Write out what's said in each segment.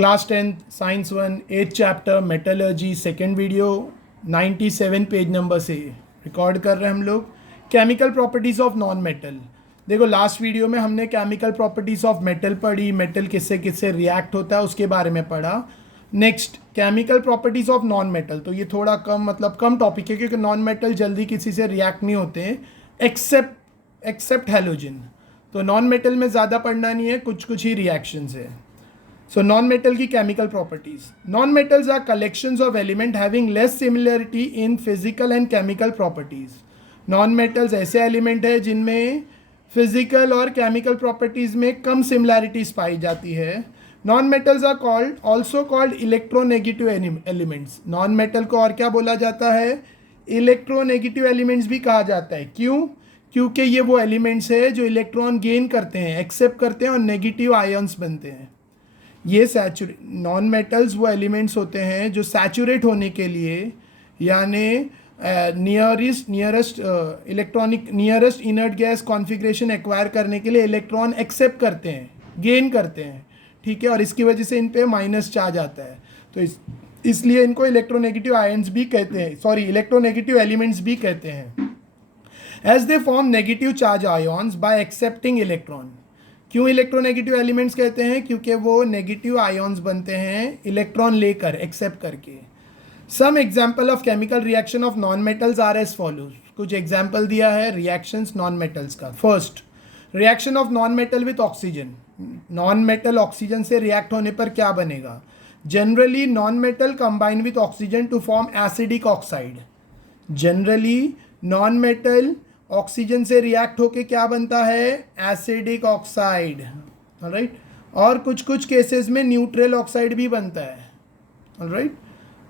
Class 10th science 1 8th chapter metallurgy second video 97 page number से record कर रहे हैं हम लोग। Chemical properties of non metal. देखो लास्ट वीडियो में हमने केमिकल प्रॉपर्टीज़ ऑफ मेटल पढ़ी, मेटल किससे किससे रिएक्ट होता है उसके बारे में पढ़ा। Next chemical properties of non metal, तो ये थोड़ा कम टॉपिक है क्योंकि नॉन मेटल जल्दी किसी से रिएक्ट नहीं होते हैं एक्सेप्ट हैलोजन। तो नॉन मेटल में ज़्यादा पढ़ना नहीं है, कुछ कुछ ही रिएक्शंस है। So non-metal की chemical properties. Non-metals are collections of element having less similarity in physical and chemical properties. Non-metals ऐसे एलिमेंट है जिनमें फिजिकल और केमिकल प्रॉपर्टीज में कम सिमिलैरिटीज पाई जाती है। Non-metals are called also called electronegative elements. Non-metal को और क्या बोला जाता है? इलेक्ट्रोनेगेटिव एलिमेंट्स भी कहा जाता है। क्यों? क्योंकि ये वो एलिमेंट्स है जो इलेक्ट्रॉन गेन करते हैं, एक्सेप्ट करते हैं और नेगेटिव आयन्स बनते हैं। ये नॉन मेटल्स वो एलिमेंट्स होते हैं जो सैचुरेट होने के लिए यानी nearest inert gas configuration acquire करने के लिए इलेक्ट्रॉन एक्सेप्ट करते हैं, गेन करते हैं, ठीक है, और इसकी वजह से इन पे माइनस चार्ज आता है। तो इसलिए इनको इलेक्ट्रोनेगेटिव आयंस भी कहते हैं, इलेक्ट्रोनेगेटिव एलिमेंट्स भी कहते हैं। As they form negative charge ions by accepting electron. क्यों इलेक्ट्रोनेगेटिव एलिमेंट्स कहते हैं? क्योंकि वो नेगेटिव आयॉन्स बनते हैं इलेक्ट्रॉन लेकर, एक्सेप्ट करके। Some example of chemical reaction of non metals are as follows. कुछ एग्जाम्पल दिया है रिएक्शंस नॉन मेटल्स का। First, reaction of non metal with oxygen. Non metal oxygen से रिएक्ट होने पर क्या बनेगा? Generally non metal combine with oxygen to form acidic oxide. Generally non metal oxygen से रिएक्ट होके क्या बनता है? Acidic oxide, alright. और कुछ कुछ केसेस में न्यूट्रल ऑक्साइड भी बनता है, ऑलराइट।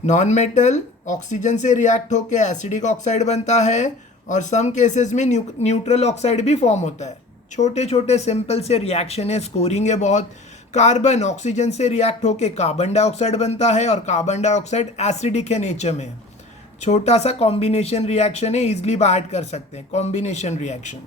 नॉन मेटल ऑक्सीजन से रिएक्ट होके एसिडिक ऑक्साइड बनता है और सम केसेस में न्यूट्रल ऑक्साइड भी फॉर्म होता है। छोटे छोटे सिंपल से रिएक्शन है, स्कोरिंग है बहुत। कार्बन ऑक्सीजन से रिएक्ट होके कार्बन डाइऑक्साइड बनता है और कार्बन डाइऑक्साइड एसिडिक है नेचर में। छोटा सा कॉम्बिनेशन रिएक्शन है, इजिली बाइट कर सकते हैं, combination reaction.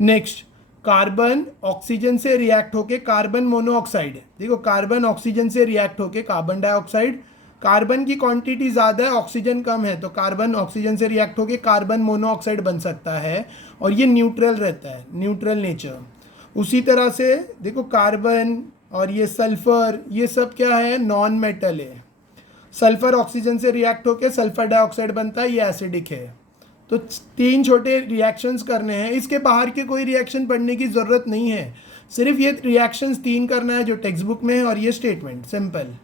Next, carbon oxygen से रिएक्ट होके कार्बन मोनोऑक्साइड। देखो कार्बन ऑक्सीजन से रिएक्ट होके कार्बन डाइऑक्साइड, कार्बन की क्वांटिटी ज़्यादा है, ऑक्सीजन कम है, तो कार्बन ऑक्सीजन से रिएक्ट होके कार्बन मोनोऑक्साइड बन सकता है और ये न्यूट्रल रहता है, न्यूट्रल नेचर। उसी तरह से देखो कार्बन और ये सल्फर, ये सब क्या है? नॉन मेटल है। सल्फर ऑक्सीजन से रिएक्ट होकर सल्फर डाइऑक्साइड बनता है, ये एसिडिक है। तो तीन छोटे रिएक्शंस करने हैं, इसके बाहर के कोई रिएक्शन पढ़ने की ज़रूरत नहीं है, सिर्फ ये रिएक्शंस तीन करना है जो टेक्स्ट बुक में है और ये statement, simple.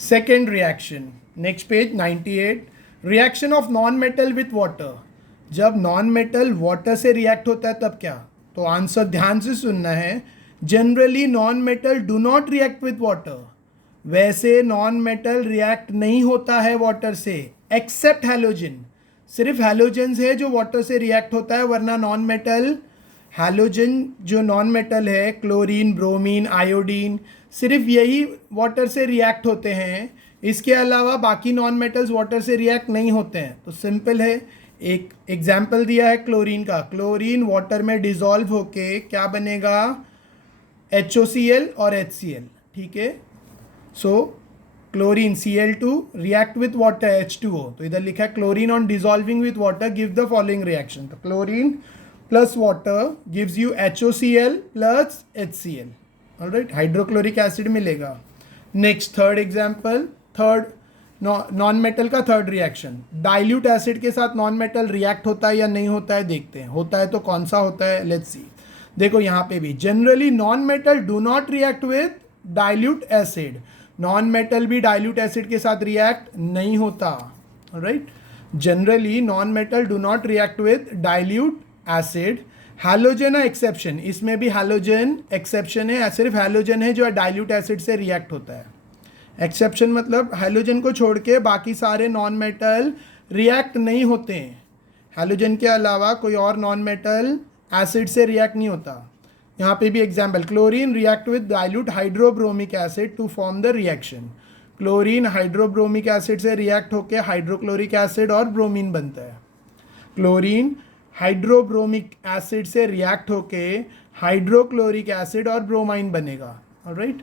Second reaction, next page 98। Reaction of non metal with water. जब नॉन मेटल वाटर से रिएक्ट होता है तब क्या? तो आंसर ध्यान से सुनना है। Generally non metal do not react with water. वैसे नॉन मेटल रिएक्ट नहीं होता है वाटर से, एक्सेप्ट हैलोजन। सिर्फ हैलोजन है जो वाटर से रिएक्ट होता है, वरना नॉन मेटल हैलोजन जो नॉन मेटल है, क्लोरीन, ब्रोमीन, आयोडीन, सिर्फ यही वाटर से रिएक्ट होते हैं। इसके अलावा बाकी नॉन मेटल्स वाटर से रिएक्ट नहीं होते हैं। तो सिंपल है, एक एग्जाम्पल दिया है क्लोरीन का। क्लोरीन वाटर में डिजॉल्व होके क्या बनेगा? HOCl और HCl, ठीक है। So chlorine Cl2 react with water H2O। तो इधर लिखा है chlorine on dissolving with water give the following reaction. तो chlorine plus water gives you HOCl plus HCl, alright, hydrochloric acid मिलेगा। Next third example, third non metal का third reaction. Dilute acid के साथ non metal react होता है या नहीं होता है देखते हैं। होता है तो कौन सा होता है? Let's see. देखो यहाँ पे भी generally non metal do not react with dilute acid. Non metal भी डाइल्यूट एसिड के साथ रिएक्ट नहीं होता, right. Generally non metal do not react with dilute acid. Halogen है एक्सेप्शन, इसमें भी हैलोजन एक्सेप्शन है, सिर्फ हैलोजन है जो डाइल्यूट एसिड से रिएक्ट होता है। एक्सेप्शन मतलब हैलोजन को छोड़ के बाकी सारे नॉन मेटल रिएक्ट नहीं होते हैं। हैलोजन के अलावा कोई और नॉन मेटल एसिड से रिएक्ट नहीं होता। यहाँ पे भी example, chlorine react with dilute hydrobromic acid to form the reaction. Chlorine hydrobromic acid से रिएक्ट होकर हाइड्रोक्लोरिक एसिड और ब्रोमीन बनता है। क्लोरीन हाइड्रोब्रोमिक एसिड से रिएक्ट होके हाइड्रोक्लोरिक एसिड और ब्रोमाइन बनेगा, ऑलराइट।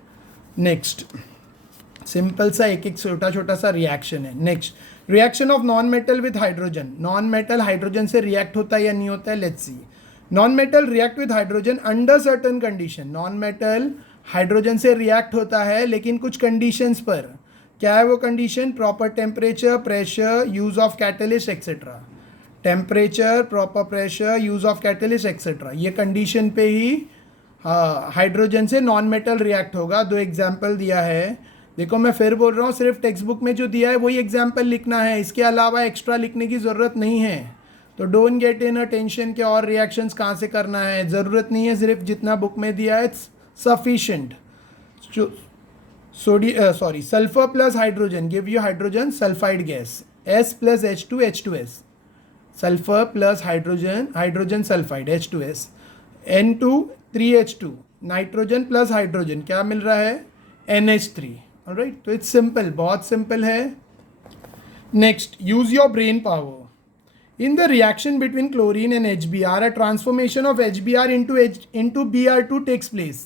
नेक्स्ट सिंपल सा एक एक छोटा छोटा सा रिएक्शन है. Next, reaction of non metal with hydrogen. Non metal hydrogen से रिएक्ट होता है या नहीं होता है, let's see. Non metal react with hydrogen under certain condition. Non metal hydrogen से रिएक्ट होता है लेकिन कुछ कंडीशंस पर. क्या है वो condition? Proper temperature, pressure, use of catalyst etcetera. Temperature, proper pressure, use of catalyst etcetera, ये कंडीशन पे ही हाइड्रोजन से नॉन मेटल रिएक्ट होगा. दो एग्जाम्पल दिया है. देखो मैं फिर बोल रहा हूँ, सिर्फ टेक्स्ट बुक में जो दिया है वही एग्जाम्पल लिखना है, इसके अलावा एक्स्ट्रा लिखने की ज़रूरत नहीं है. तो don't get in a tension के और रिएक्शंस कहाँ से करना है, ज़रूरत नहीं है. सिर्फ जितना बुक में दिया है sufficient. Sulphur plus hydrogen give you hydrogen sulphide gas. S plus H2S. Sulphur plus hydrogen, hydrogen sulphide H2S. N2 3H2. Nitrogen plus hydrogen क्या मिल रहा है? NH3. ऑलराइट, तो इट्स सिंपल, बहुत सिंपल है. Next, use your brain power. In the reaction between chlorine and HBr, a transformation of HBr into Br2 takes place.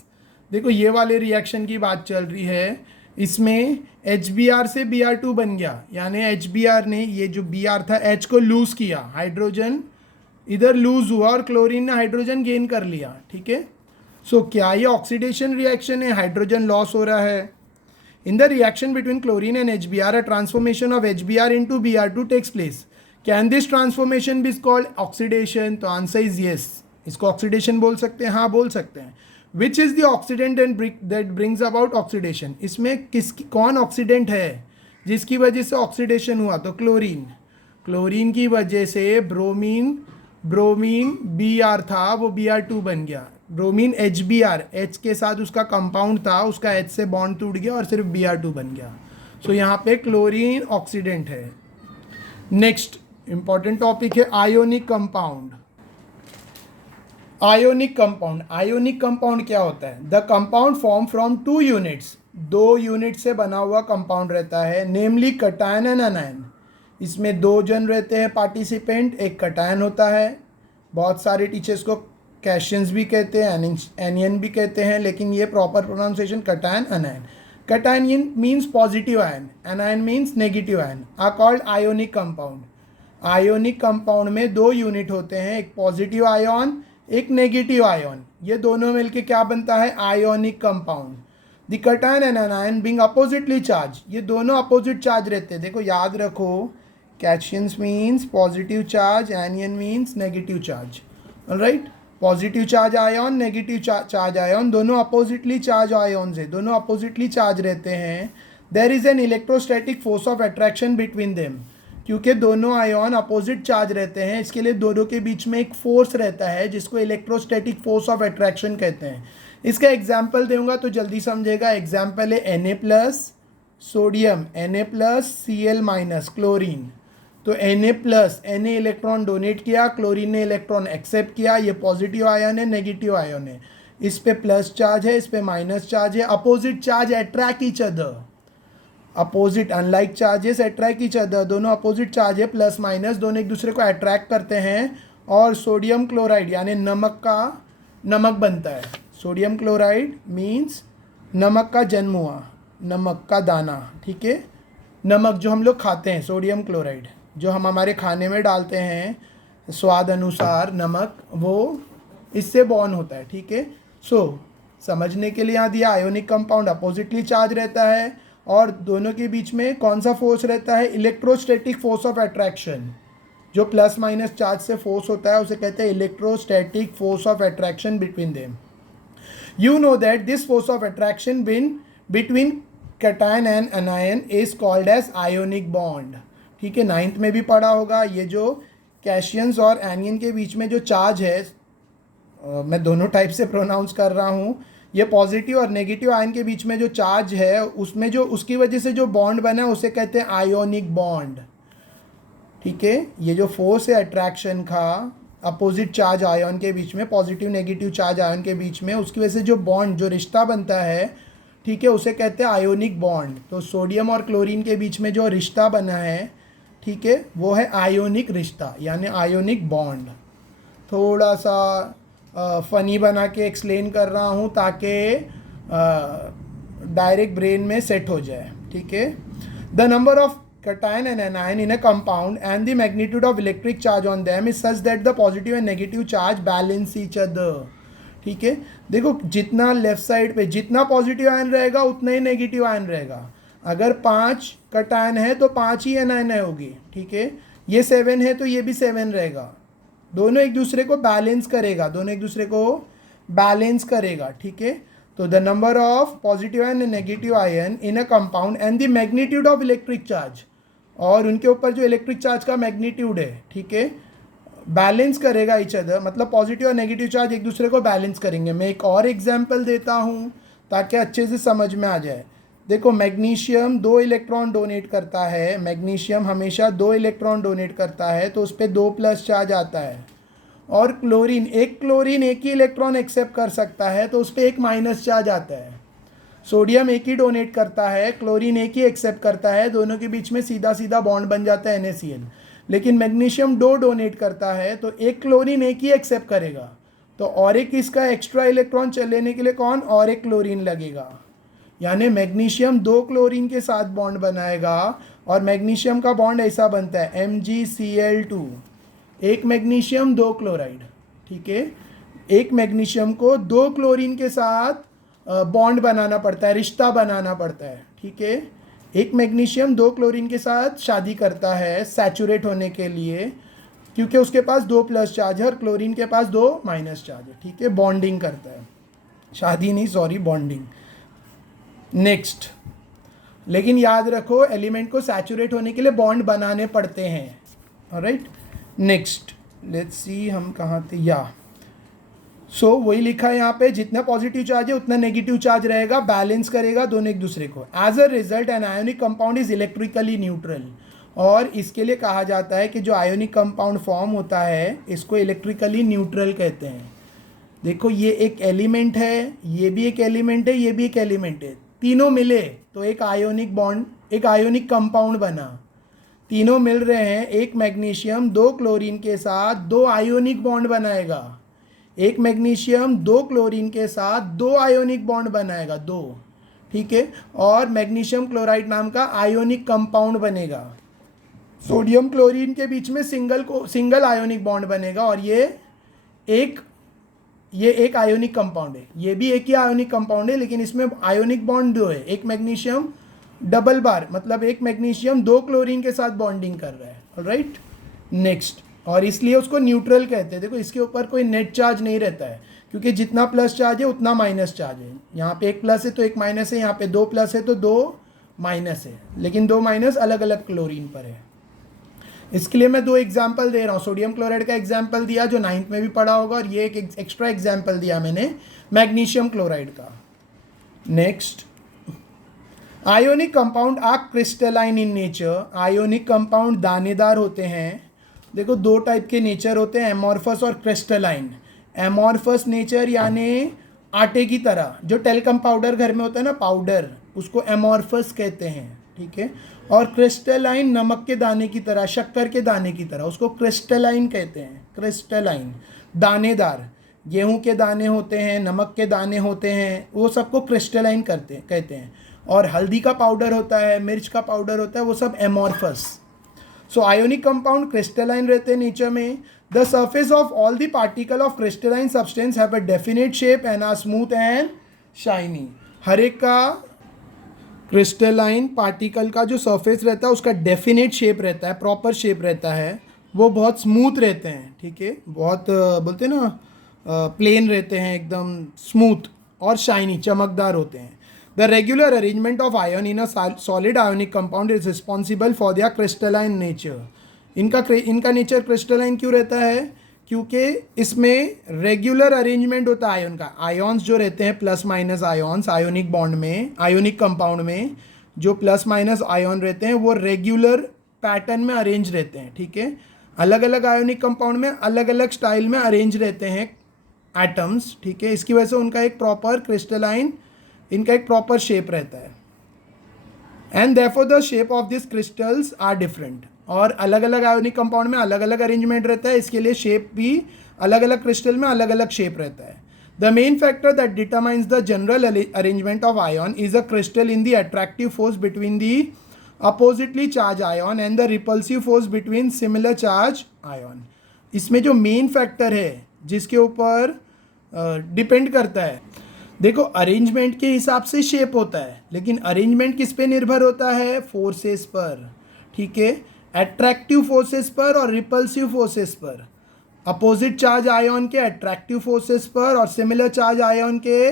देखो ये वाले reaction की बात चल रही है. इसमें HBr से Br2 बन गया, यानी HBr ने ये जो Br था H को लूज किया, हाइड्रोजन इधर लूज हुआ और क्लोरीन ने हाइड्रोजन गेन कर लिया. ठीक है, सो क्या ये ऑक्सीडेशन रिएक्शन है? हाइड्रोजन लॉस हो रहा है. In the reaction between chlorine and HBr, a transformation of HBr into Br2 takes place. Can this transformation be called oxidation? तो आंसर इज yes. इसको ऑक्सीडेशन बोल सकते हैं, हाँ बोल सकते हैं. Which is the oxidant that brings about oxidation? इसमें कौन ऑक्सीडेंट है जिसकी वजह से ऑक्सीडेशन हुआ? तो क्लोरीन. क्लोरीन की वजह से ब्रोमीन Br था वो Br2 बन गया. ब्रोमीन HBr, H के साथ उसका कंपाउंड था, उसका H से बॉन्ड टूट गया और सिर्फ Br2 बन गया. सो यहाँ पे क्लोरीन ऑक्सीडेंट है. नेक्स्ट इंपॉर्टेंट टॉपिक है ionic compound. Ionic compound. Ionic compound क्या होता है? The compound form from 2 units. 2 unit से बना हुआ कंपाउंड रहता है, नेमली कटायन एंड अनायन. इसमें 2 जन रहते हैं पार्टिसिपेंट, एक कटायन होता है. बहुत सारे टीचर्स को कैशियंस भी कहते हैं, एनियन भी कहते हैं, लेकिन ये proper pronunciation cation anion. Cation means positive ion, anion means negative ion, are called ionic compound. Ionic compound में 2 यूनिट होते हैं, एक पॉजिटिव आयन, एक नेगेटिव आयन. ये दोनों मिलके क्या बनता है? Ionic compound. The cation and anion being oppositely charge. ये दोनों अपोजिट चार्ज रहते हैं. देखो याद रखो, cations means positive charge, anion means negative charge. Alright, positive charge ion, negative charge ion, दोनों अपोजिटली चार्ज आयन्स है, दोनों अपोजिटली चार्ज रहते हैं. There is an electrostatic force of attraction between them. क्योंकि दोनों आयन अपोजिट चार्ज रहते हैं, इसके लिए दोनों के बीच में एक फोर्स रहता है जिसको इलेक्ट्रोस्टैटिक फोर्स ऑफ अट्रैक्शन कहते हैं. इसका एग्जाम्पल दूंगा तो जल्दी समझेगा. एग्जाम्पल है Na plus sodium, Na plus Cl minus chlorine. तो Na plus, Na electron donate किया, क्लोरीन ने इलेक्ट्रॉन एक्सेप्ट किया. ये पॉजिटिव आयन है, नेगेटिव आयन है. इस पे प्लस चार्ज है, इस पे माइनस चार्ज है. Opposite charge attract each other. Opposite unlike charges attract each other. दोनों अपोजिट चार्ज है, प्लस माइनस दोनों एक दूसरे को अट्रैक्ट करते हैं और सोडियम क्लोराइड यानी नमक बनता है. सोडियम क्लोराइड मीन्स नमक का जन्म हुआ, नमक का दाना. ठीक है, नमक जो हम लोग खाते हैं, सोडियम क्लोराइड जो हम हमारे खाने में डालते हैं स्वाद अनुसार नमक, वो इससे बॉर्न होता है. ठीक है, सो समझने के लिए यहाँ दिया आयोनिक कंपाउंड अपोजिटली चार्ज रहता है और दोनों के बीच में कौन सा फोर्स रहता है? Electrostatic force of attraction. जो प्लस माइनस चार्ज से फोर्स होता है उसे कहते हैं electrostatic force of attraction between them. You know that this force of attraction between cation and anion is called as ionic bond. ठीक है, 9th में भी पढ़ा होगा. ये जो कैशियंस और एनियन के बीच में जो चार्ज है, मैं दोनों टाइप से प्रोनाउंस कर रहा हूँ, ये पॉजिटिव और नेगेटिव आयन के बीच में जो चार्ज है उसमें जो उसकी वजह से जो बॉन्ड बना है उसे कहते हैं आयोनिक बॉन्ड. ठीक है, ये जो फोर्स है अट्रैक्शन का अपोजिट चार्ज आयन के बीच में, पॉजिटिव नेगेटिव चार्ज आयन के बीच में, उसकी वजह से जो बॉन्ड, जो रिश्ता बनता है, ठीक है, उसे कहते हैं आयोनिक बॉन्ड. तो सोडियम और क्लोरीन के बीच में जो रिश्ता बना है, ठीक है, वो है आयोनिक रिश्ता यानी आयोनिक बॉन्ड. थोड़ा सा फ़नी बना के एक्सप्लेन कर रहा हूँ ताकि डायरेक्ट ब्रेन में सेट हो जाए, ठीक है। The number of cation and anion in a compound and the magnitude of electric charge on them is such that the positive and negative charge balance each other, ठीक है। देखो जितना left side पे जितना पॉजिटिव आयन रहेगा उतना ही negative ion रहेगा। अगर 5 कटायन है तो 5 ही एनायन होगी, ठीक है। ये 7 है तो ये भी 7 रहेगा। दोनों एक दूसरे को बैलेंस करेगा, दोनों एक दूसरे को बैलेंस करेगा, ठीक है। तो the number of positive and negative ion in a compound and the magnitude of electric charge, और उनके ऊपर जो इलेक्ट्रिक चार्ज का मैग्नीट्यूड है, ठीक है, बैलेंस करेगा ईच अदर, मतलब पॉजिटिव और नेगेटिव चार्ज एक दूसरे को बैलेंस करेंगे। मैं एक और एग्जांपल देता हूँ ताकि अच्छे से समझ में आ जाए। देखो मैग्नीशियम 2 इलेक्ट्रॉन डोनेट करता है, मैग्नीशियम हमेशा 2 इलेक्ट्रॉन डोनेट करता है, तो उस पर 2+ चार्ज आता है। और क्लोरीन एक ही इलेक्ट्रॉन एक्सेप्ट कर सकता है, तो उस पर 1- चार्ज आता है। सोडियम एक ही डोनेट करता है, क्लोरीन एक ही एक्सेप्ट करता है, दोनों के बीच में सीधा सीधा बॉन्ड बन जाता है NaCl। लेकिन मैग्नीशियम 2 डोनेट करता है, तो एक क्लोरीन एक ही एक्सेप्ट करेगा, तो और एक इसका एक्स्ट्रा इलेक्ट्रॉन लेने के लिए कौन और एक क्लोरीन लगेगा। यानी मैग्नीशियम 2 क्लोरीन के साथ बॉन्ड बनाएगा, और मैग्नीशियम का बॉन्ड ऐसा बनता है MgCl2, एक मैग्नीशियम 2 क्लोराइड, ठीक है। एक मैग्नीशियम को 2 क्लोरीन के साथ बॉन्ड बनाना पड़ता है, रिश्ता बनाना पड़ता है, ठीक है। एक मैग्नीशियम 2 क्लोरीन के साथ शादी करता है सैचुरेट होने के लिए, क्योंकि उसके पास 2+ चार्ज है और क्लोरीन के पास 2- चार्ज है, ठीक है। बॉन्डिंग करता है, शादी नहीं, सॉरी, बॉन्डिंग। नेक्स्ट, लेकिन याद रखो एलिमेंट को सैचुरेट होने के लिए बॉन्ड बनाने पड़ते हैं, ऑलराइट। नेक्स्ट लेट्स सी, हम कहाँ थे, या सो वही लिखा है यहाँ पे, जितना पॉजिटिव चार्ज है उतना नेगेटिव चार्ज रहेगा, बैलेंस करेगा दोनों एक दूसरे को। As a result an ionic compound is electrically neutral, और इसके लिए कहा जाता है कि जो आयोनिक कंपाउंड फॉर्म होता है इसको इलेक्ट्रिकली न्यूट्रल कहते हैं। देखो ये एक एलिमेंट है, ये भी एक एलिमेंट है, ये भी एक एलिमेंट है, तीनों मिले तो एक आयोनिक बॉन्ड, एक आयोनिक कंपाउंड बना। तीनों मिल रहे हैं, एक मैग्नीशियम 2 क्लोरीन के साथ 2 आयोनिक बॉन्ड बनाएगा, एक मैग्नीशियम 2 क्लोरीन के साथ 2 आयोनिक बॉन्ड बनाएगा, 2, ठीक है। और मैग्नीशियम क्लोराइड नाम का आयोनिक कंपाउंड बनेगा। सोडियम क्लोरीन के बीच में सिंगल आयोनिक बॉन्ड बनेगा, और ये एक आयोनिक कंपाउंड है, ये भी एक ही आयोनिक कंपाउंड है, लेकिन इसमें आयोनिक बॉन्ड 2 है। एक मैग्नीशियम डबल बार, मतलब एक मैग्नीशियम 2 क्लोरीन के साथ बॉन्डिंग कर रहा है, ऑलराइट। नेक्स्ट, और इसलिए उसको न्यूट्रल कहते हैं। देखो इसके ऊपर कोई नेट चार्ज नहीं रहता है, क्योंकि जितना प्लस चार्ज है उतना माइनस चार्ज है। यहाँ पे 1 प्लस है तो 1 माइनस है, यहाँ पे 2 प्लस है तो 2 माइनस है, लेकिन 2 माइनस अलग अलग क्लोरीन पर है। इसके लिए मैं 2 एग्जाम्पल दे रहा हूँ। सोडियम क्लोराइड का एग्जाम्पल दिया जो 9th में भी पढ़ा होगा, और ये एक एक्स्ट्रा एग्जाम्पल दिया मैंने मैग्नीशियम क्लोराइड का। Next, ionic compound are crystalline in nature. Ionic compound दानेदार होते हैं। देखो 2 टाइप के नेचर होते हैं, एमॉर्फस और क्रिस्टलाइन। एमॉर्फस नेचर यानी आटे की तरह, जो टेल्कम पाउडर घर में होता है ना, पाउडर, उसको एमॉर्फस कहते हैं, ठीक है। और क्रिस्टलाइन नमक के दाने की तरह, शक्कर के दाने की तरह, उसको क्रिस्टलाइन कहते हैं। क्रिस्टलाइन दानेदार, गेहूं के दाने होते हैं, नमक के दाने होते हैं, वो सबको क्रिस्टलाइन कहते हैं। और हल्दी का पाउडर होता है, मिर्च का पाउडर होता है, वो सब amorphous. So ionic compound crystalline रहते हैं नेचर में। The surface of all the particle of crystalline substance have a definite shape and are smooth and shiny. हर एक का क्रिस्टलाइन पार्टिकल का जो सरफेस रहता है उसका डेफिनेट शेप रहता है, प्रॉपर शेप रहता है, वो बहुत स्मूथ रहते हैं, ठीक है। बहुत बोलते हैं ना प्लेन रहते हैं, एकदम स्मूथ और शाइनी, चमकदार होते हैं। The regular arrangement of ion in a solid ionic compound is responsible for their crystalline nature. इनका नेचर क्रिस्टलाइन क्यों रहता है? क्योंकि इसमें रेगुलर अरेंजमेंट होता है आयन का। आयॉन्स जो रहते हैं plus minus ions ionic bond में, आयोनिक कंपाउंड में जो प्लस माइनस आयन रहते हैं वो रेगुलर पैटर्न में अरेंज रहते हैं, ठीक है। अलग अलग आयोनिक कंपाउंड में अलग अलग स्टाइल में अरेंज रहते हैं एटम्स, ठीक है। इसकी वजह से उनका एक प्रॉपर क्रिस्टलाइन, इनका एक प्रॉपर शेप रहता है। And therefore the shape of this crystals are different. और अलग अलग आयोनिक कंपाउंड में अलग अलग अरेंजमेंट रहता है, इसके लिए शेप भी अलग अलग क्रिस्टल में अलग अलग शेप रहता है। The main factor that determines the general arrangement of ion is a crystal in the attractive force between the oppositely charged ion and the repulsive force between similar charge ion. इसमें जो main factor है जिसके ऊपर depend करता है, देखो arrangement के हिसाब से शेप होता है, लेकिन अरेंजमेंट किस पे निर्भर होता है? फोर्सेस पर, ठीक है, एट्रैक्टिव फोर्सेस पर और रिपल्सिव फोर्सेस पर। अपोजिट चार्ज आयन के एट्रैक्टिव फोर्सेस पर और सिमिलर चार्ज आयन के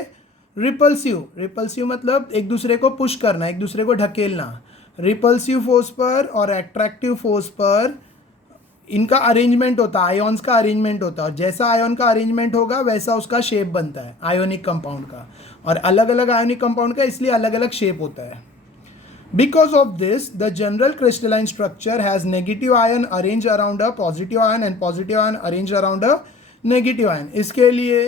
रिपल्सिव मतलब एक दूसरे को पुश करना, एक दूसरे को ढकेलना। रिपल्सिव फोर्स पर और एट्रैक्टिव फोर्स पर इनका अरेंजमेंट होता है, आयॉन्स का अरेंजमेंट होता है, और जैसा आयन का अरेंजमेंट होगा वैसा उसका शेप बनता है आयोनिक कंपाउंड का। और अलग अलग आयोनिक कंपाउंड का इसलिए अलग अलग शेप होता है। Because of this, the general crystalline structure has negative ion arranged around a positive ion and positive ion arranged around a negative ion. इसके लिए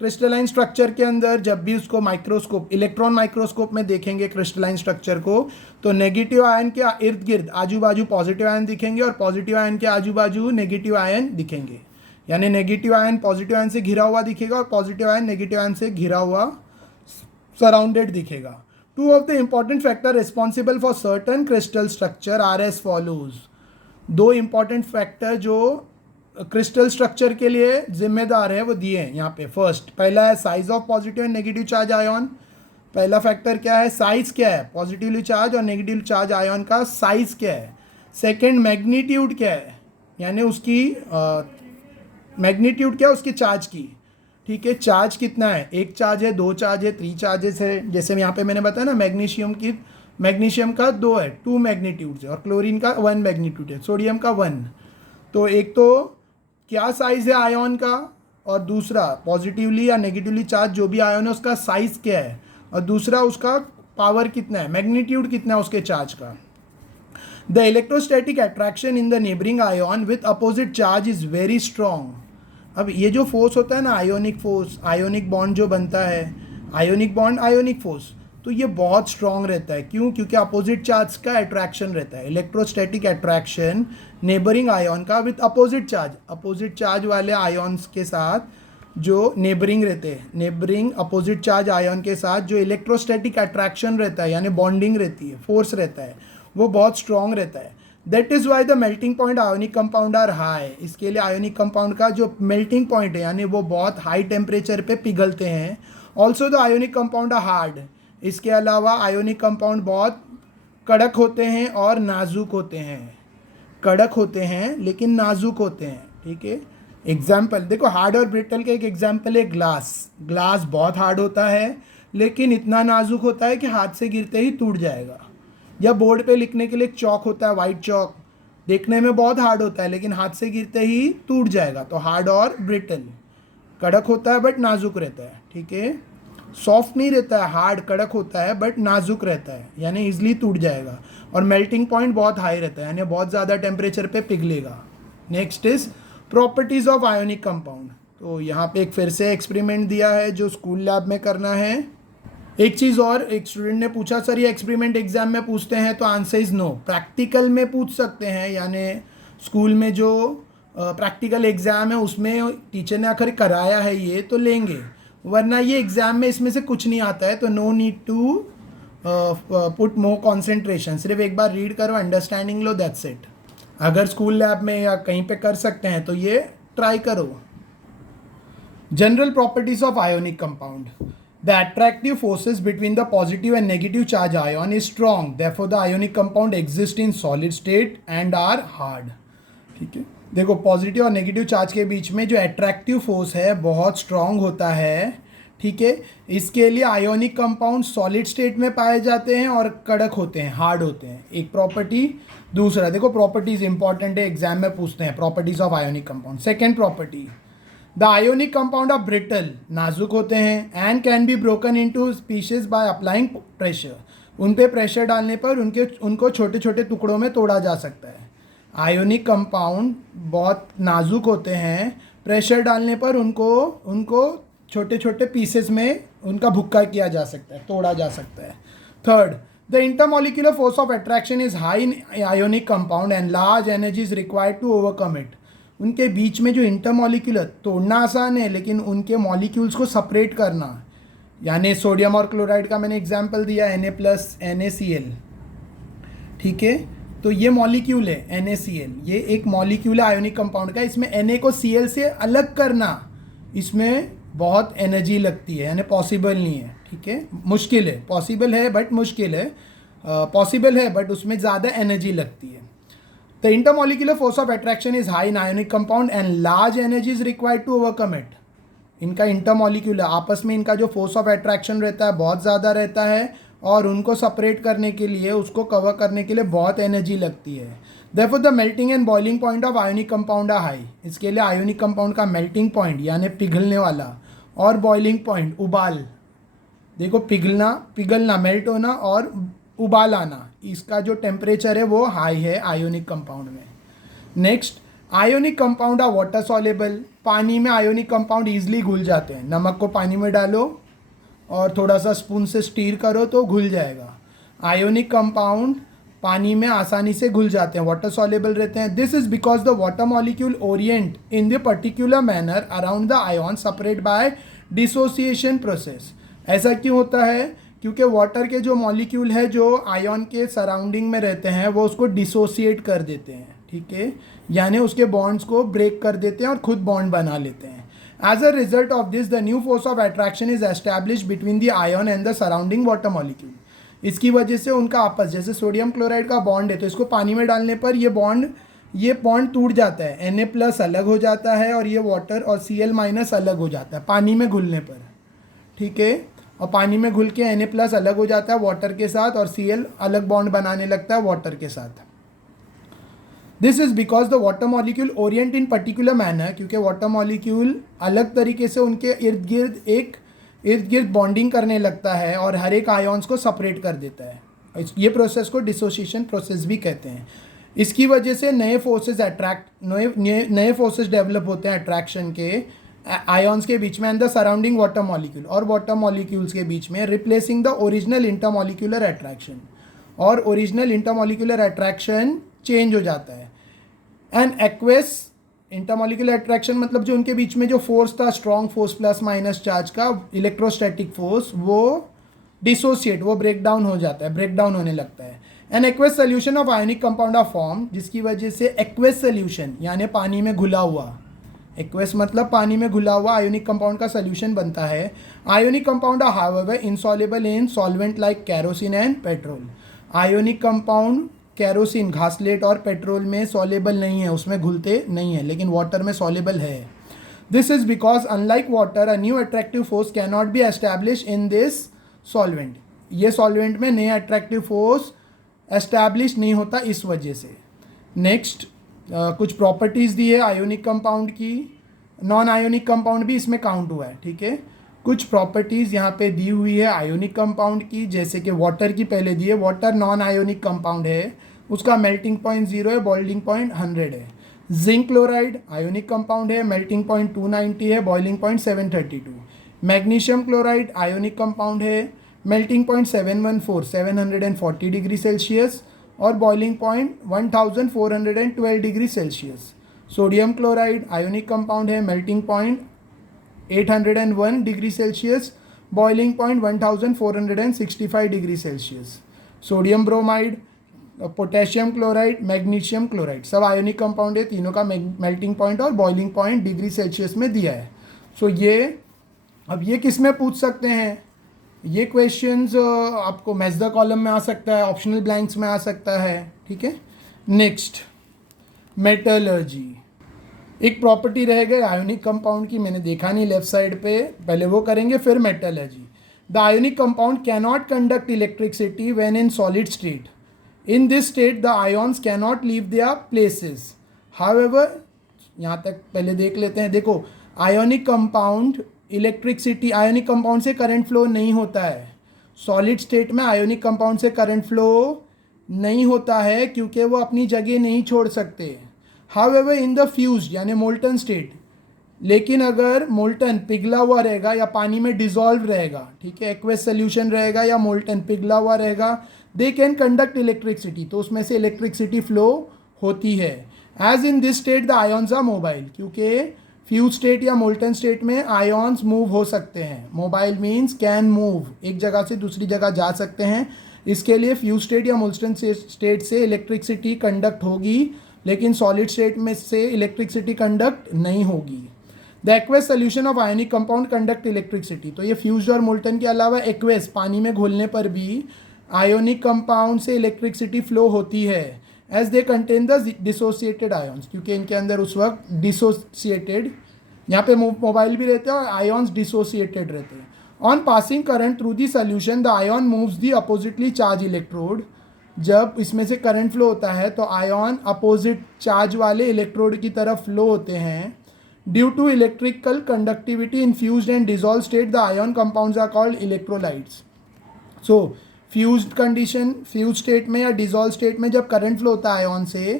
क्रिस्टलाइन स्ट्रक्चर के अंदर जब भी उसको माइक्रोस्कोप, इलेक्ट्रॉन माइक्रोस्कोप में देखेंगे क्रिस्टलाइन स्ट्रक्चर को, तो नेगेटिव आयन के इर्द गिर्द आजू बाजू पॉजिटिव आयन दिखेंगे और पॉजिटिव आयन के आजू बाजू नेगेटिव आयन दिखेंगे। यानी नेगेटिव आयन पॉजिटिव आयन से घिरा हुआ दिखेगा और पॉजिटिव आयन नेगेटिव आयन से घिरा हुआ सराउंडेड दिखेगा। Two of the important factors responsible for certain crystal structure are as follows. दो important factor जो क्रिस्टल स्ट्रक्चर के लिए जिम्मेदार है वो दिए हैं यहाँ पे। फर्स्ट, पहला है size of positive and negative charge ion. पहला फैक्टर क्या है? साइज क्या है, पॉजिटिवली चार्ज और नेगेटिव चार्ज आयन का साइज क्या है। सेकंड, मैग्नीट्यूड क्या है, यानी उसकी मैग्नीट्यूड क्या है उसकी चार्ज की, ठीक है, चार्ज कितना है, एक चार्ज है, दो चार्ज है, 3 चार्जेस है। जैसे यहाँ पे मैंने बताया ना, मैग्नीशियम का 2 है, 2 मैग्नीट्यूड्स है, और क्लोरीन का 1 मैग्नीट्यूड है, सोडियम का 1। तो एक तो क्या साइज है आयन का, और दूसरा पॉजिटिवली या नेगेटिवली चार्ज जो भी आयन है उसका साइज क्या है, और दूसरा उसका पावर कितना है, मैग्नीट्यूड कितना है उसके चार्ज का। The electrostatic attraction in the neighbouring ion with opposite charge is very strong. अब ये जो फोर्स होता है ना, आयोनिक फोर्स, आयोनिक बॉन्ड जो बनता है, आयोनिक बॉन्ड आयोनिक फोर्स, तो ये बहुत स्ट्रॉन्ग रहता है। क्यों? क्योंकि अपोजिट चार्ज का अट्रैक्शन रहता है, इलेक्ट्रोस्टैटिक अट्रैक्शन नेबरिंग आयन का विद अपोजिट चार्ज वाले आयन्स के साथ जो नेबरिंग रहते हैं, नेबरिंग अपोजिट चार्ज आयन के साथ जो इलेक्ट्रोस्टैटिक अट्रैक्शन रहता है, यानी बॉन्डिंग रहती है, फोर्स रहता है, वो बहुत स्ट्रॉन्ग रहता है। That is why the melting point ionic compound are high. इसके लिए आयोनिक कंपाउंड का जो मेल्टिंग पॉइंट है, यानी वो बहुत हाई टेम्परेचर पे पिघलते हैं। Also the ionic compound are hard. इसके अलावा आयोनिक कंपाउंड बहुत कड़क होते हैं और नाजुक होते हैं। कड़क होते हैं लेकिन नाजुक होते हैं, ठीक है। एग्जाम्पल देखो, हार्ड और ब्रिटल का एक एग्जाम्पल है ग्लास बहुत हार्ड होता है लेकिन इतना नाजुक होता है कि हाथ से गिरते ही टूट जाएगा। या बोर्ड पे लिखने के लिए एक चौक होता है, वाइट चौक, देखने में बहुत हार्ड होता है लेकिन हाथ से गिरते ही टूट जाएगा। तो हार्ड और ब्रिटल, कड़क होता है बट नाजुक रहता है, ठीक है। सॉफ्ट नहीं रहता है, हार्ड कड़क होता है बट नाजुक रहता है, यानी इजली टूट जाएगा। और मेल्टिंग पॉइंट बहुत हाई रहता है, यानी बहुत ज़्यादा टेम्परेचर पे पिघलेगा। Next is properties of ionic compound. तो यहाँ पे एक फिर से एक्सपेरिमेंट दिया है जो स्कूल लैब में करना है। एक चीज़ और, एक स्टूडेंट ने पूछा सर ये एक्सपेरिमेंट एग्जाम में पूछते हैं, तो आंसर इज़ नो। प्रैक्टिकल में पूछ सकते हैं, यानी स्कूल में जो प्रैक्टिकल एग्ज़ाम है उसमें टीचर ने आखिर कराया है ये तो लेंगे, वरना ये एग्ज़ाम में इसमें से कुछ नहीं आता है। तो no need to put more concentration, सिर्फ एक बार रीड करो, अंडरस्टैंडिंग लो, दैट्स इट। अगर स्कूल लैब में या कहीं पे कर सकते हैं तो ये ट्राई करो। General properties of ionic compound. The attractive forces between the positive and negative charge ion is strong. Therefore, the ionic compound exists in solid state and are hard. ठीक है, देखो पॉजिटिव और नेगेटिव चार्ज के बीच में जो attractive force है बहुत strong होता है, ठीक है। इसके लिए आयोनिक कंपाउंड सॉलिड स्टेट में पाए जाते हैं और कड़क होते हैं, हार्ड होते हैं। एक प्रॉपर्टी। दूसरा देखो, प्रॉपर्टीज इंपॉर्टेंट है, एग्जाम में पूछते हैं properties of ionic compound. Second property, the ionic compound of brittle, नाजुक होते हैं, and can be broken into species by applying pressure. उन पे प्रेशर डालने पर उनको छोटे छोटे टुकड़ों में तोड़ा जा सकता है। आयोनिक कंपाउंड बहुत नाजुक होते हैं, प्रेशर डालने पर उनको छोटे छोटे पीसेस में उनका भुक्का किया जा सकता है, तोड़ा जा सकता है। Third, the intermolecular force of attraction is high in ionic compound and large energy is required to overcome it. उनके बीच में जो इंटरमॉलिक्यूलर, तोड़ना आसान है लेकिन उनके मॉलिक्यूल्स को सेपरेट करना, यानी सोडियम और क्लोराइड का मैंने एग्जांपल दिया Na+ NaCl, ठीक है। तो ये मॉलिक्यूल है NaCl, ये एक मॉलिक्यूल है आयोनिक कंपाउंड का। इसमें Na को Cl से अलग करना, इसमें बहुत एनर्जी लगती है, यानी पॉसिबल नहीं है, ठीक है, मुश्किल है। पॉसिबल है बट मुश्किल है, पॉसिबल है बट उसमें ज़्यादा एनर्जी लगती है। The intermolecular force of attraction is high in ionic compound and large energy is required to overcome it. इनका इंटरमॉलिक्यूलर आपस में इनका जो फोर्स ऑफ अट्रैक्शन रहता है बहुत ज़्यादा रहता है, और उनको सेपरेट करने के लिए, उसको कवर करने के लिए बहुत एनर्जी लगती है। Therefore the melting and boiling point of ionic compound are high. इसके लिए आयोनिक कंपाउंड का मेल्टिंग पॉइंट यानी पिघलने वाला, और बॉइलिंग पॉइंट उबाल, देखो पिघलना मेल्ट होना और उबाल आना, इसका जो टेम्परेचर है वो हाई है आयोनिक कंपाउंड में। Next, ionic compound are water soluble. पानी में आयोनिक कंपाउंड ईजिली घुल जाते हैं। नमक को पानी में डालो और थोड़ा सा स्पून से स्टीर करो तो घुल जाएगा। आयोनिक कंपाउंड पानी में आसानी से घुल जाते हैं, वाटर सॉल्युबल रहते हैं। This is because the water molecule Orient in the particular manner around the ion separate by dissociation process. ऐसा क्यों होता है? क्योंकि वाटर के जो मॉलिक्यूल है जो आयन के सराउंडिंग में रहते हैं वो उसको डिसोसिएट कर देते हैं, ठीक है, यानी उसके बॉन्ड्स को ब्रेक कर देते हैं और खुद बॉन्ड बना लेते हैं। As a result of this the new force of attraction is establish between the ion and the surrounding water molecule. इसकी वजह से उनका आपस, जैसे सोडियम क्लोराइड का बॉन्ड है तो इसको पानी में डालने पर ये बॉन्ड टूट जाता है, Na+ अलग हो जाता है और ये वाटर और Cl- अलग हो जाता है पानी में घुलने पर, ठीक है। और पानी में घुल के Na+ अलग हो जाता है वाटर के साथ और Cl अलग बॉन्ड बनाने लगता है वाटर के साथ। This is because the water molecule Orient in particular manner, क्योंकि वाटर मॉलिक्यूल अलग तरीके से उनके इर्द गिर्द बॉन्डिंग करने लगता है और हर एक आयन्स को सेपरेट कर देता है। ये प्रोसेस को डिसोसिएशन प्रोसेस भी कहते हैं। इसकी वजह से नए फोर्सेस डेवलप होते हैं अट्रैक्शन के आयन्स के बीच में and the surrounding water molecule और वाटर मॉलिक्यूल्स के बीच में, replacing the original intermolecular attraction, और ओरिजिनल इंटरमॉलिक्यूलर अट्रैक्शन चेंज हो जाता है। एंड एक्वेस इंटरमॉलिक्यूलर अट्रैक्शन मतलब जो उनके बीच में जो फोर्स था, strong force plus minus charge का इलेक्ट्रोस्टैटिक फोर्स, वो डिसोसिएट, वो ब्रेक डाउन हो जाता है, ब्रेक डाउन होने लगता है। An aqueous solution of ionic compound of form, जिसकी वजह से एक्वेस सोल्यूशन यानी पानी में घुला हुआ, एक्वेस मतलब पानी में घुला हुआ आयोनिक कंपाउंड का सोल्यूशन बनता है। Ionic compound are however insoluble in solvent like kerosene and petrol. Ionic compound kerosene, घासलेट और पेट्रोल में सॉल्युबल नहीं है, उसमें घुलते नहीं है, लेकिन वाटर में सॉल्युबल है। This is because unlike water a new attractive force can not be establish in this solvent. ये सॉल्वेंट में नया अट्रैक्टिव फोर्स एस्टैब्लिश नहीं होता इस वजह से। नेक्स्ट, कुछ प्रॉपर्टीज़ दी है आयोनिक कंपाउंड की, नॉन आयोनिक कंपाउंड भी इसमें काउंट हुआ है, ठीक है। कुछ प्रॉपर्टीज़ यहाँ पे दी हुई है आयोनिक कंपाउंड की, जैसे कि वाटर की पहले दी है। वाटर नॉन आयोनिक कंपाउंड है, उसका मेल्टिंग पॉइंट 0 है, बॉइलिंग पॉइंट 100 है। जिंक क्लोराइड आयोनिक कंपाउंड है, मेल्टिंग पॉइंट 290 है, boiling point 732। Magnesium chloride ionic compound है, मेल्टिंग पॉइंट 714 740 डिग्री सेल्सियस और boiling point 1412 degree Celsius. Sodium chloride ionic compound है, melting point 801 degree Celsius, boiling point 1465 degree Celsius. Sodium bromide, potassium chloride, magnesium chloride, सब ionic compound है, तीनों का melting point और boiling point degree Celsius में दिया है। सो अब ये किस में पूछ सकते हैं? ये क्वेश्चंस आपको मैच द कॉलम में आ सकता है, ऑप्शनल ब्लैंक्स में आ सकता है, ठीक है। Next, metallurgy. एक प्रॉपर्टी रह गई आयोनिक कंपाउंड की, मैंने देखा नहीं लेफ्ट साइड पे, पहले वो करेंगे फिर metallurgy. The ionic compound can not conduct electricity when in solid state. In this state the ions can not leave their places. However, यहाँ तक पहले देख लेते हैं। देखो, ionic compound electricity, ionic compound से करंट फ्लो नहीं होता है। सॉलिड स्टेट में आयोनिक कंपाउंड से करंट फ्लो नहीं होता है क्योंकि वो अपनी जगह नहीं छोड़ सकते। हाउएवर इन द फ्यूज यानी मोल्टन स्टेट, लेकिन अगर मोल्टन पिघला हुआ रहेगा या पानी में डिजॉल्व रहेगा, ठीक है, एक्वेस सोल्यूशन रहेगा या मोल्टन पिघला हुआ रहेगा, दे कैन कंडक्ट इलेक्ट्रिसिटी, तो उसमें से इलेक्ट्रिसिटी फ्लो होती है। As in this state the ions are mobile, क्योंकि फ्यूज स्टेट या मोल्टन स्टेट में आयॉन्स मूव हो सकते हैं। मोबाइल मीन्स कैन मूव, एक जगह से दूसरी जगह जा सकते हैं। इसके लिए फ्यूज स्टेट या मोल्टन स्टेट से इलेक्ट्रिसिटी कंडक्ट होगी, लेकिन सॉलिड स्टेट में से इलेक्ट्रिसिटी कंडक्ट नहीं होगी। The aqueous solution of ionic compound conduct electricity, तो ये फ्यूज्ड और मोल्टन के अलावा एक्वेस पानी में घोलने पर भी आयोनिक कंपाउंड से इलेक्ट्रिसिटी फ्लो होती है, as they contain the dissociated ions, क्योंकि इनके अंदर उस वक्त डिसोसिएटेड, यहाँ पे मोबाइल भी रहते हैं और आयॉन्स डिसोसिएटेड रहते हैं। On passing current through the solution the ion moves the oppositely charge electrode, जब इसमें से करंट फ्लो होता है तो आयॉन अपोजिट चार्ज वाले इलेक्ट्रोड की तरफ फ्लो होते हैं। Due to electrical conductivity in fused and dissolve state the ion compounds are called electrolytes. So fused condition, fuse state में या डिजॉल्व स्टेट में जब करंट फ्लो होता है आयॉन से,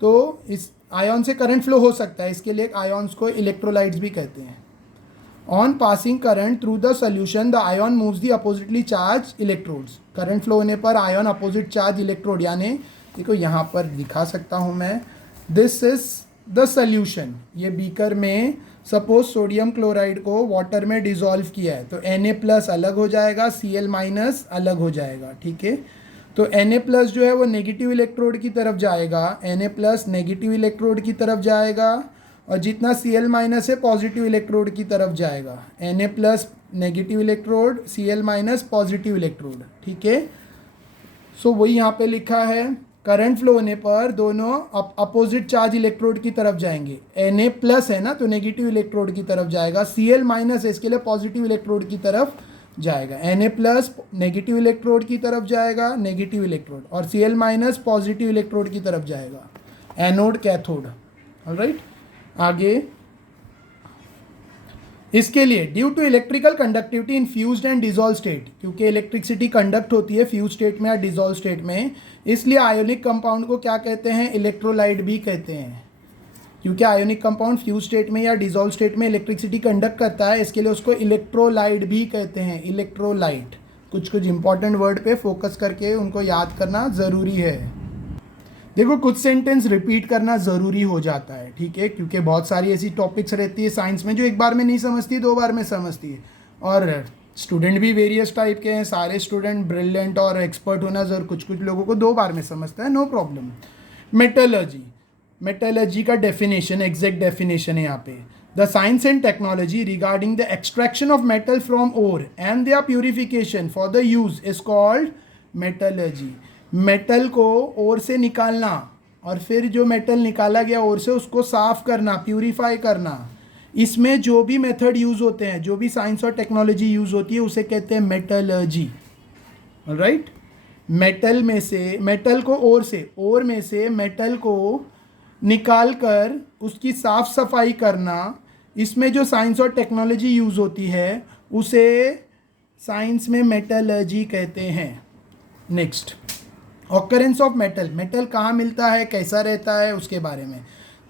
तो इस आयॉन से करंट फ्लो हो सकता है, इसके लिए आयॉन्स को इलेक्ट्रोलाइट्स भी कहते हैं। On passing current through the solution the ion moves the oppositely charge electrodes, current flow होने पर आयॉन अपोजिट चार्ज इलेक्ट्रोड, यानी देखो यहाँ पर दिखा सकता हूँ मैं, दिस इज द सोल्यूशन। ये बीकर में सपोज सोडियम क्लोराइड को वाटर में डिजॉल्व किया है, तो Na+ अलग हो जाएगा, Cl- अलग हो जाएगा, ठीक है। तो Na+ जो है वो नेगेटिव इलेक्ट्रोड की तरफ जाएगा, Na+ नेगेटिव इलेक्ट्रोड की तरफ जाएगा, और जितना Cl- है पॉजिटिव इलेक्ट्रोड की तरफ जाएगा। Na+ negative electrode, Cl- positive electrode, ठीक है। सो वही यहाँ पे लिखा है, करंट फ्लो होने पर दोनों अपोजिट चार्ज इलेक्ट्रोड की तरफ जाएंगे। Na+ है ना, तो नेगेटिव इलेक्ट्रोड की तरफ जाएगा, Cl- है इसके लिए पॉजिटिव इलेक्ट्रोड की तरफ जाएगा। Na+ नेगेटिव इलेक्ट्रोड की तरफ जाएगा, नेगेटिव इलेक्ट्रोड, और Cl- पॉजिटिव इलेक्ट्रोड की तरफ जाएगा, एनोड कैथोड। ऑलराइट, आगे इसके लिए due to electrical conductivity in fused and dissolve state, क्योंकि इलेक्ट्रिसिटी कंडक्ट होती है फ्यूज स्टेट में या डिजॉल्व स्टेट में, इसलिए आयोनिक कंपाउंड को क्या कहते हैं, इलेक्ट्रोलाइट भी कहते हैं। क्योंकि आयोनिक कंपाउंड फ्यूज स्टेट में या डिजॉल्व स्टेट में इलेक्ट्रिसिटी कंडक्ट करता है, इसके लिए उसको इलेक्ट्रोलाइट भी कहते हैं। इलेक्ट्रोलाइट, कुछ इंपॉर्टेंट वर्ड पे फोकस करके उनको याद करना ज़रूरी है। देखो कुछ सेंटेंस रिपीट करना ज़रूरी हो जाता है, ठीक है, क्योंकि बहुत सारी ऐसी टॉपिक्स रहती है साइंस में जो एक बार में नहीं समझती, 2 बार में समझती है। और स्टूडेंट भी वेरियस टाइप के हैं, सारे स्टूडेंट ब्रिलियंट और एक्सपर्ट होना जरूर, कुछ लोगों को 2 बार में समझता है, नो प्रॉब्लम। मेटलर्जी, मेटलर्जी का डेफिनेशन, एग्जैक्ट डेफिनेशन है यहाँ पे, the science and technology regarding the extraction of metal from ore and their purification for the use is called metallurgy. Metal को ओर से निकालना और फिर जो मेटल निकाला गया ओर से उसको साफ करना, प्यूरिफाई करना, इसमें जो भी मेथड यूज़ होते हैं, जो भी साइंस और टेक्नोलॉजी यूज़ होती है, उसे कहते हैं मेटलर्जी। ऑलराइट, मेटल में से, मेटल को ओर में से मेटल को निकाल कर उसकी साफ सफाई करना, इसमें जो साइंस और टेक्नोलॉजी यूज़ होती है उसे साइंस में मेटलर्जी कहते हैं। Next, occurrence of metal, metal कहाँ मिलता है, कैसा रहता है, उसके बारे में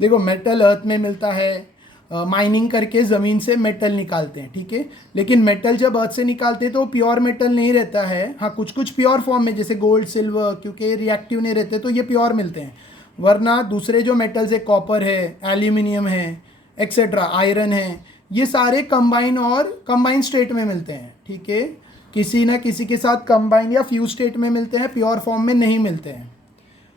देखो। मेटल अर्थ में मिलता है, माइनिंग करके ज़मीन से मेटल निकालते हैं, ठीक है, लेकिन मेटल जब अर्थ से निकालते हैं तो प्योर मेटल नहीं रहता है। हाँ, कुछ प्योर फॉर्म में, जैसे गोल्ड सिल्वर, क्योंकि रिएक्टिव नहीं रहते तो ये प्योर मिलते हैं, वरना दूसरे जो मेटल्स है, कॉपर है, एल्यूमिनियम है, एक्सेट्रा, आयरन है, ये सारे कंबाइन स्टेट में मिलते हैं, ठीक है, किसी ना किसी के साथ कंबाइन या फ्यूज स्टेट में मिलते हैं, प्योर फॉर्म में नहीं मिलते हैं।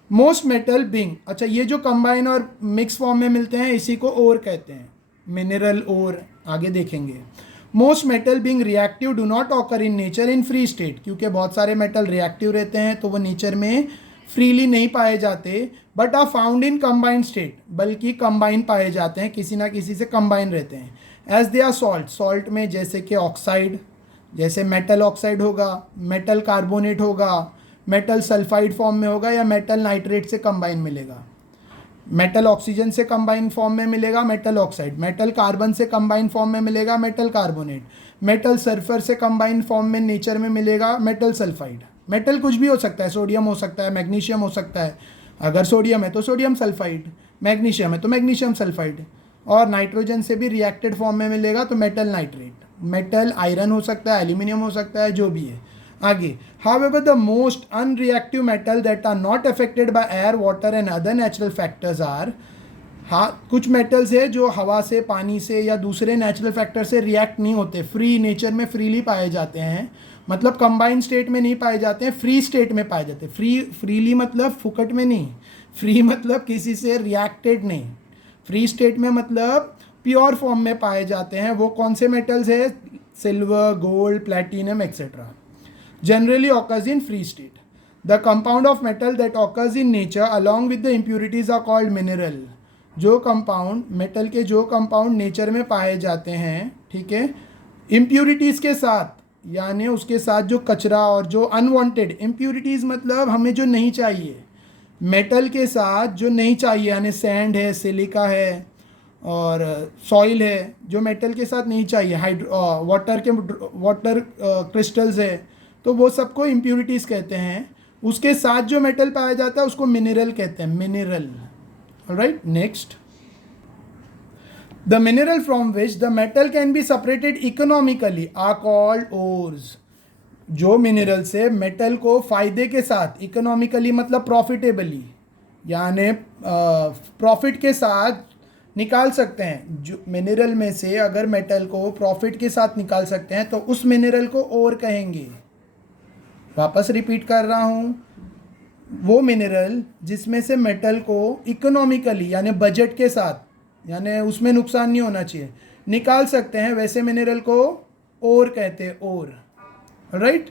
मोस्ट मेटल बीइंग, अच्छा ये जो कंबाइन और मिक्स फॉर्म में मिलते हैं इसी को ओर कहते हैं, मिनरल ओर, आगे देखेंगे। Most metal being reactive do not occur in nature in free state, क्योंकि बहुत सारे मेटल रिएक्टिव रहते हैं तो वो नेचर में फ्रीली नहीं पाए जाते, but are found in combined state, बल्कि कंबाइन पाए जाते हैं, किसी ना किसी से कंबाइन रहते हैं। As they are salt, salt में जैसे कि ऑक्साइड, जैसे मेटल ऑक्साइड होगा, मेटल कार्बोनेट होगा, मेटल सल्फाइड फॉर्म में होगा, या मेटल नाइट्रेट से कंबाइन मिलेगा। मेटल ऑक्सीजन से कंबाइन फॉर्म में मिलेगा मेटल ऑक्साइड, मेटल कार्बन से कंबाइन फॉर्म में मिलेगा मेटल कार्बोनेट, मेटल सल्फर से कंबाइन फॉर्म में नेचर में मिलेगा मेटल सल्फाइड। मेटल कुछ भी हो सकता है, सोडियम हो सकता है, मैग्नीशियम हो सकता है, अगर सोडियम है तो सोडियम सल्फाइड, मैग्नीशियम है तो मैग्नीशियम सल्फाइड, और नाइट्रोजन से भी रिएक्टेड फॉर्म में मिलेगा तो मेटल नाइट्रेट। मेटल आयरन हो सकता है, एल्यूमिनियम हो सकता है, जो भी है। आगे, however the most unreactive metal that are not affected by air, water and other natural factors are हाँ, कुछ मेटल्स है जो हवा से, पानी से या दूसरे नेचुरल फैक्टर से रिएक्ट नहीं होते, फ्री नेचर में फ्रीली पाए जाते हैं, मतलब कंबाइंड स्टेट में नहीं पाए जाते हैं, फ्री स्टेट में पाए जाते हैं। फ्रीली मतलब फुकट में नहीं, फ्री मतलब किसी से रिएक्टेड नहीं, फ्री स्टेट में मतलब प्योर फॉर्म में पाए जाते हैं। वो कौन से मेटल्स है? Silver, gold, platinum etcetera. Generally occurs in free state. The compound of metal that occurs in nature along with the impurities are called mineral. जो कंपाउंड, मेटल के जो कंपाउंड नेचर में पाए जाते हैं, ठीक है, इम्प्यूरिटीज़ के साथ, यानी उसके साथ जो कचरा और जो अनवांटेड इम्प्यूरिटीज़, मतलब हमें जो नहीं चाहिए, मेटल के साथ जो नहीं चाहिए, यानी सैंड है, सिलिका है और सॉइल है, जो मेटल के साथ नहीं चाहिए, वाटर क्रिस्टल्स है, तो वो सबको इम्प्यूरिटीज़ कहते हैं। उसके साथ जो मेटल पाया जाता है उसको मिनरल कहते हैं, mineral. Alright, next. The mineral from which the metal can be separated economically are called ores. जो मिनरल से मेटल को फायदे के साथ, इकोनॉमिकली मतलब प्रॉफिटेबली, यानी प्रॉफिट के साथ निकाल सकते हैं, जो मिनरल में से अगर मेटल को प्रॉफिट के साथ निकाल सकते हैं तो उस मिनरल को ओर कहेंगे। वापस रिपीट कर रहा हूँ, वो मिनरल जिसमें से मेटल को इकोनॉमिकली यानी बजट के साथ, यानी उसमें नुकसान नहीं होना चाहिए, निकाल सकते हैं, वैसे मिनरल को ओर कहते हैं, ओर। राइट।